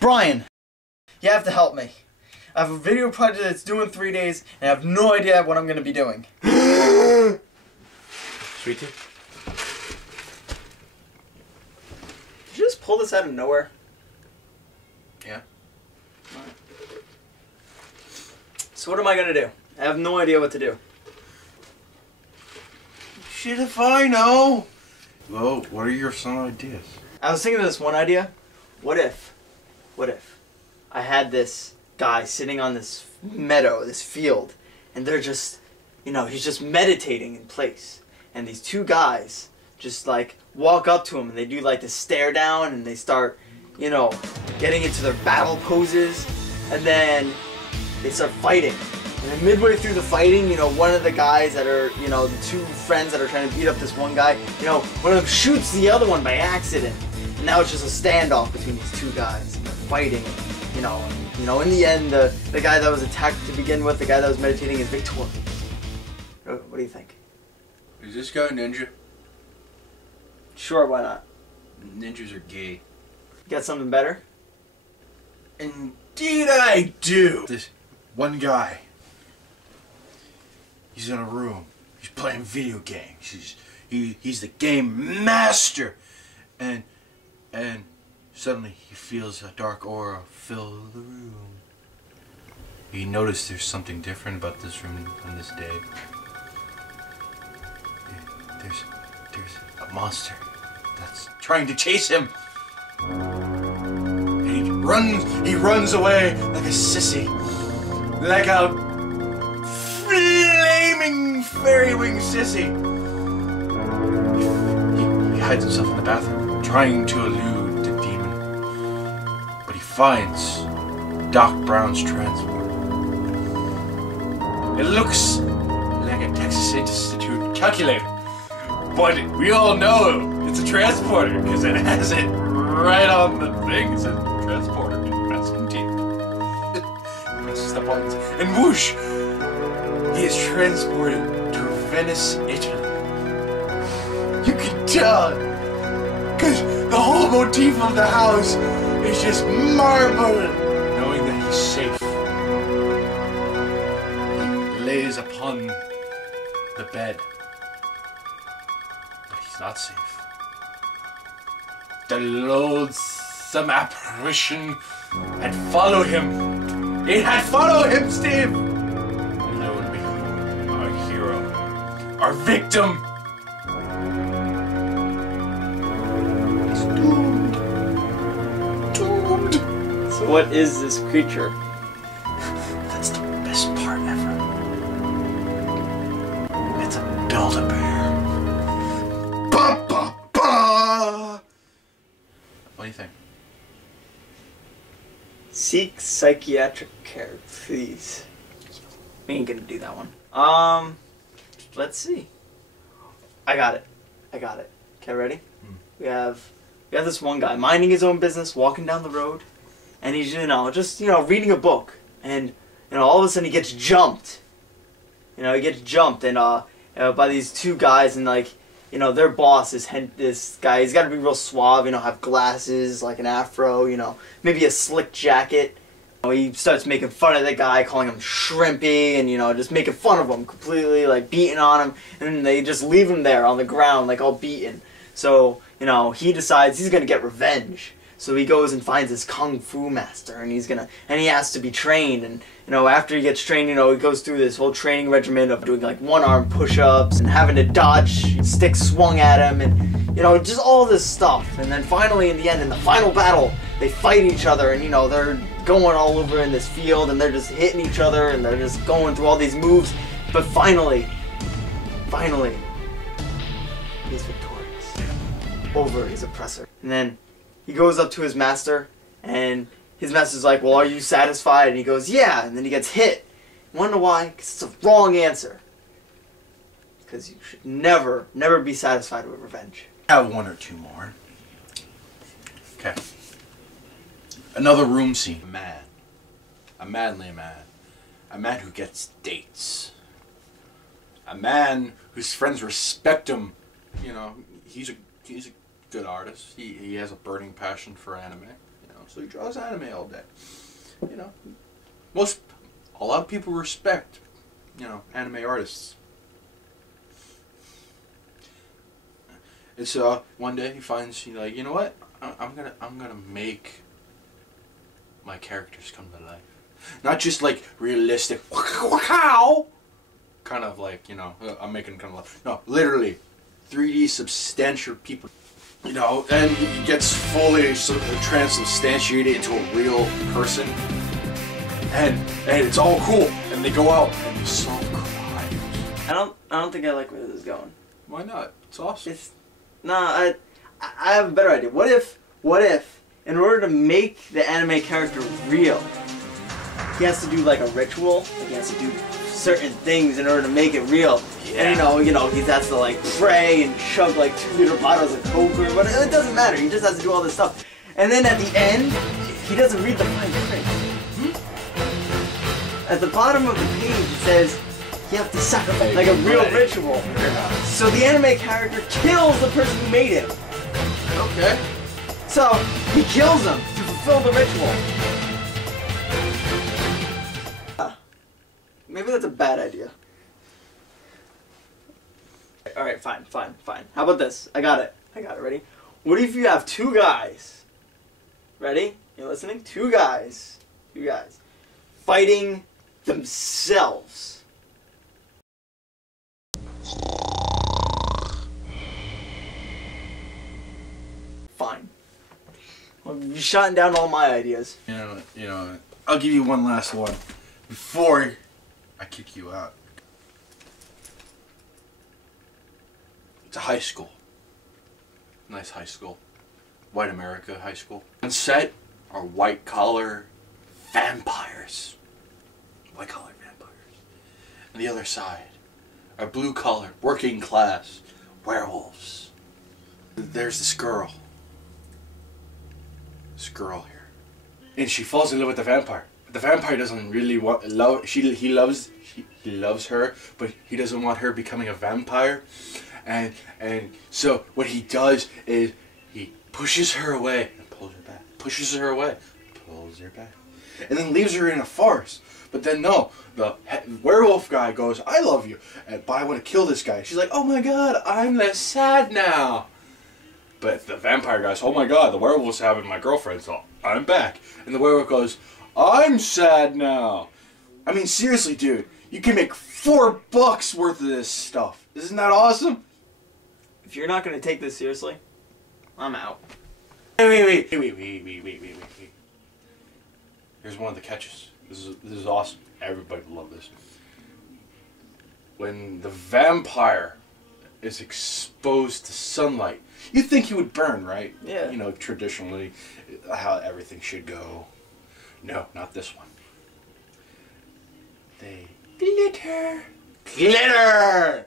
Brian, you have to help me. I have a video project that's due in 3 days, and I have no idea what I'm going to be doing. Sweetie? Did you just pull this out of nowhere? Yeah. So what am I going to do? I have no idea what to do. Shit if I know! Well, what are some ideas? I was thinking of this one idea. What if I had this guy sitting on this meadow, this field, and they're just, you know, he's just meditating in place. And these two guys just like walk up to him and they do like the stare down and they start, you know, getting into their battle poses, and then they start fighting. And then midway through the fighting, you know, one of the guys that are, you know, the two friends that are trying to beat up this one guy, you know, one of them shoots the other one by accident. And now it's just a standoff between these two guys. And they're fighting, you know, in the end, the guy that was attacked to begin with, the guy that was meditating is victorious. What do you think? Is this guy a ninja? Sure, why not? Ninjas are gay. You got something better? Indeed I do! This one guy, he's in a room, he's playing video games, he's the game master, and suddenly he feels a dark aura fill the room. He noticed there's something different about this room on this day. There's a monster that's trying to chase him. And he runs away like a sissy. Like a flaming fairy wing sissy. He hides himself in the bathroom, trying to elude the demon. But he finds Doc Brown's transport. It looks like a Texas Institute calculator. But we all know it's a transporter because it has it right on the thing. It says transporter in masculine teeth. Presses the buttons and whoosh! He is transported to Venice, Italy. You can tell because the whole motif of the house is just marble. Knowing that he's safe, he lays upon the bed. He's not safe. The loathsome apparition had followed him. It had followed him, Steve! And lo and behold, our hero, our victim, is doomed. Doomed! So what is this creature? That's the best part ever. It's a Build-A-Bear. What do you think? Seek psychiatric care, please. We ain't gonna do that one. Let's see. I got it. Okay, ready? We have this one guy minding his own business, walking down the road, and he's, you know, just, you know, reading a book, and, you know, all of a sudden he gets jumped. You know, he gets jumped, and by these two guys, and like, you know, their boss is this guy. He's got to be real suave, you know, have glasses, like an afro, you know, maybe a slick jacket. You know, he starts making fun of the guy, calling him shrimpy, and, you know, just making fun of him completely, like beating on him, and they just leave him there on the ground, like all beaten. So, you know, he decides he's gonna get revenge. So he goes and finds his kung fu master, and he has to be trained, and, you know, after he gets trained, you know, he goes through this whole training regimen of doing like one-arm push-ups and having to dodge sticks swung at him, and, you know, just all this stuff. And then finally, in the end, in the final battle, they fight each other, and, you know, they're going all over in this field, and they're just hitting each other, and they're just going through all these moves. But finally, he's victorious over his oppressor. And then he goes up to his master, and his master's like, well, are you satisfied? And he goes, yeah. And then he gets hit. You wanna know why? Because it's a wrong answer. Because you should never be satisfied with revenge. I have one or two more. Okay. Another room scene. A man. A manly man. A man who gets dates. A man whose friends respect him. You know, he's good artist. He has a burning passion for anime. You know, so he draws anime all day. You know, a lot of people respect, you know, anime artists. And so one day he finds, like, you know what? I'm gonna make my characters come to life. Not just like realistic, kind of like, you know, I'm making them come to life. No, literally, 3D substantial people. You know, and he gets fully transubstantiated into a real person. And it's all cool. And they go out and they solve crimes. I don't think I like where this is going. Why not? It's awesome. I have a better idea. What if, in order to make the anime character real, he has to do like a ritual, like he has to do certain things in order to make it real. Yeah. And you know, he has to like pray and chug like 2-liter bottles of Coke or whatever. It doesn't matter. He just has to do all this stuff. And then at the end, he doesn't read the fine print. At the bottom of the page, it says you have to sacrifice like a real ritual. So the anime character kills the person who made him. Okay. So he kills him to fulfill the ritual. Maybe that's a bad idea. Alright, fine. How about this? I got it. Ready? What if you have two guys? Ready? You listening? Two guys. Fighting themselves. Fine. Well, you're shutting down all my ideas. You know, I'll give you one last one before I kick you out. It's a high school. Nice high school. White America high school. On set are white-collar vampires. White-collar vampires. On the other side are blue-collar, working-class werewolves. There's this girl. Here. And she falls in love with the vampire. The vampire doesn't really he loves her, but he doesn't want her becoming a vampire. And so what he does is he pushes her away and pulls her back. Pushes her away, pulls her back. And then leaves her in a forest. But then no, the werewolf guy goes, I love you, but I want to kill this guy. She's like, oh my god, I'm less sad now. But the vampire guy's, oh my god, the werewolf's having my girlfriend, so I'm back. And the werewolf goes, I'm sad now. I mean, seriously, dude, you can make $4 worth of this stuff. Isn't that awesome? If you're not going to take this seriously, I'm out. Wait. Here's one of the catches. This is awesome. Everybody will love this. When the vampire is exposed to sunlight, you'd think he would burn, right? Yeah. You know, traditionally, how everything should go. No, not this one. They glitter. Glitter!